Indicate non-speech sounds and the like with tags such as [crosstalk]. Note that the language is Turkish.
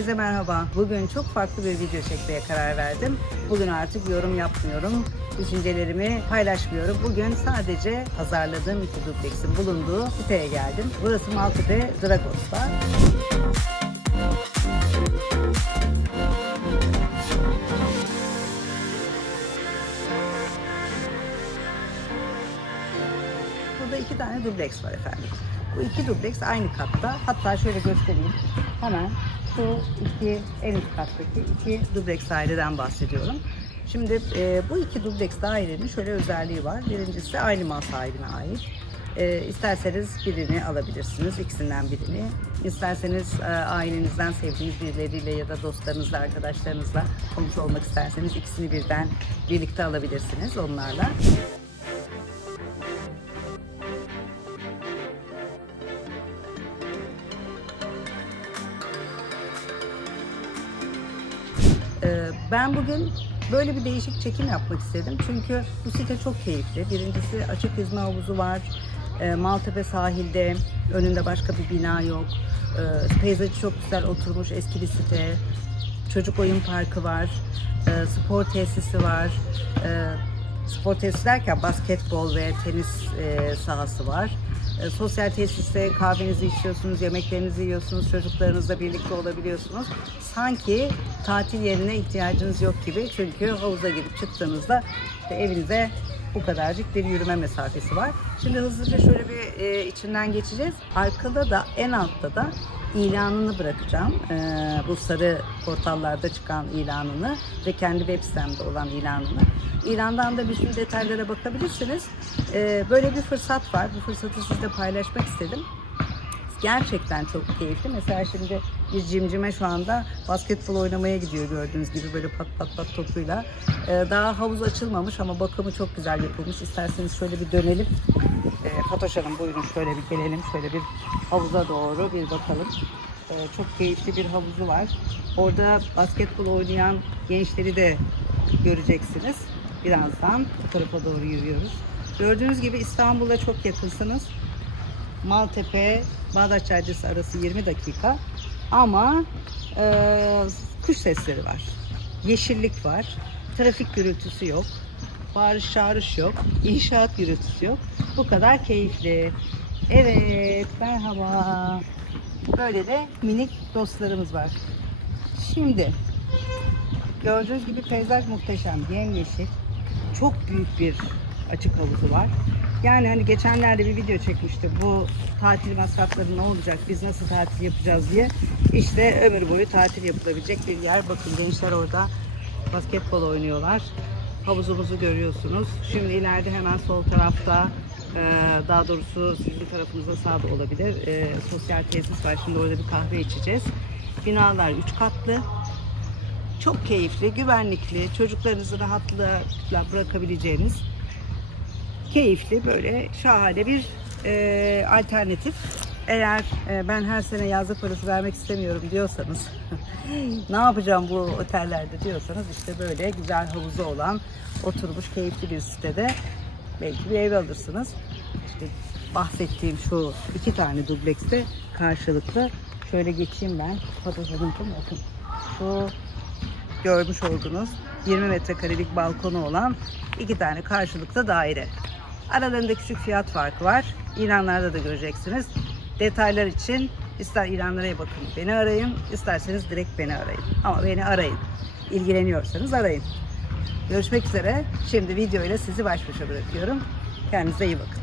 Herkese merhaba. Bugün çok farklı bir video çekmeye karar verdim. Bugün artık yorum yapmıyorum. Düşüncelerimi paylaşmıyorum. Bugün sadece pazarladığım iki dupleksin bulunduğu siteye geldim. Burası Maltepe Dragos'ta. Burada iki tane dubleks var efendim. Bu iki dubleks aynı katta. Hatta şöyle göstereyim. Hemen şu iki en üst kattaki iki dubleks daireden bahsediyorum. Şimdi e, bu iki dubleks dairenin şöyle özelliği var. Birincisi aynı mal sahibine ait. E, isterseniz birini alabilirsiniz, ikisinden birini. İsterseniz e, ailenizden sevdiğiniz birileriyle ya da dostlarınızla, arkadaşlarınızla komşu olmak isterseniz ikisini birden birlikte alabilirsiniz onlarla. Ben bugün böyle bir değişik çekim yapmak istedim. Çünkü bu site çok keyifli. Birincisi açık yüzme havuzu var. Ee, Maltepe sahilde. Önünde başka bir bina yok. Ee, Peyzajı çok güzel oturmuş eski bir site. Çocuk oyun parkı var. Ee, Spor tesisi var. Ee, Spor tesisi derken basketbol ve tenis e, sahası var. Sosyal tesiste kahvenizi içiyorsunuz, yemeklerinizi yiyorsunuz, çocuklarınızla birlikte olabiliyorsunuz. Sanki tatil yerine ihtiyacınız yok gibi çünkü havuza girip çıktığınızda işte evinize bu kadarcık bir yürüme mesafesi var. Şimdi hızlıca şöyle bir e, içinden geçeceğiz. Arkada da en altta da ilanını bırakacağım. E, bu sarı portallarda çıkan ilanını ve kendi web sitemde olan ilanını. İlandan da bütün detaylara bakabilirsiniz. E, böyle bir fırsat var. Bu fırsatı sizle paylaşmak istedim gerçekten çok keyifli. Mesela şimdi bir cimcime şu anda basketbol oynamaya gidiyor gördüğünüz gibi böyle pat pat pat topuyla. Ee, daha havuz açılmamış ama bakımı çok güzel yapılmış. İsterseniz şöyle bir dönelim. Ee, Fatoş Hanım buyurun şöyle bir gelelim. Şöyle bir havuza doğru bir bakalım. Ee, çok keyifli bir havuzu var. Orada basketbol oynayan gençleri de göreceksiniz. Birazdan bu tarafa doğru yürüyoruz. Gördüğünüz gibi İstanbul'a çok yakınsınız. Maltepe Bağdat Caddesi arası 20 dakika ama e, kuş sesleri var. Yeşillik var. Trafik gürültüsü yok. Bağırış çağırış yok. inşaat gürültüsü yok. Bu kadar keyifli. Evet merhaba. Böyle de minik dostlarımız var. Şimdi gördüğünüz gibi peyzaj muhteşem. Yemyeşil. Çok büyük bir açık havuzu var. Yani hani geçenlerde bir video çekmiştim. Bu tatil masrafları ne olacak? Biz nasıl tatil yapacağız diye. İşte ömür boyu tatil yapılabilecek bir yer. Bakın gençler orada basketbol oynuyorlar. Havuzumuzu görüyorsunuz. Şimdi ileride hemen sol tarafta e, daha doğrusu sizin tarafınızda sağda olabilir. e, Sosyal tesis var. Şimdi orada bir kahve içeceğiz. Binalar 3 katlı. Çok keyifli, güvenlikli, çocuklarınızı rahatlıkla bırakabileceğiniz keyifli böyle şahane bir e, alternatif. Eğer e, ben her sene yazlık parası vermek istemiyorum diyorsanız [laughs] ne yapacağım bu otellerde diyorsanız işte böyle güzel havuzu olan oturmuş keyifli bir sitede belki bir ev alırsınız. İşte bahsettiğim şu iki tane dublekste karşılıklı şöyle geçeyim ben fotoğrafını bakın şu görmüş olduğunuz 20 metrekarelik balkonu olan iki tane karşılıklı daire. Aralarında küçük fiyat farkı var. İlanlarda da göreceksiniz. Detaylar için ister ilanlara bakın beni arayın, isterseniz direkt beni arayın. Ama beni arayın. İlgileniyorsanız arayın. Görüşmek üzere. Şimdi video ile sizi baş başa bırakıyorum. Kendinize iyi bakın.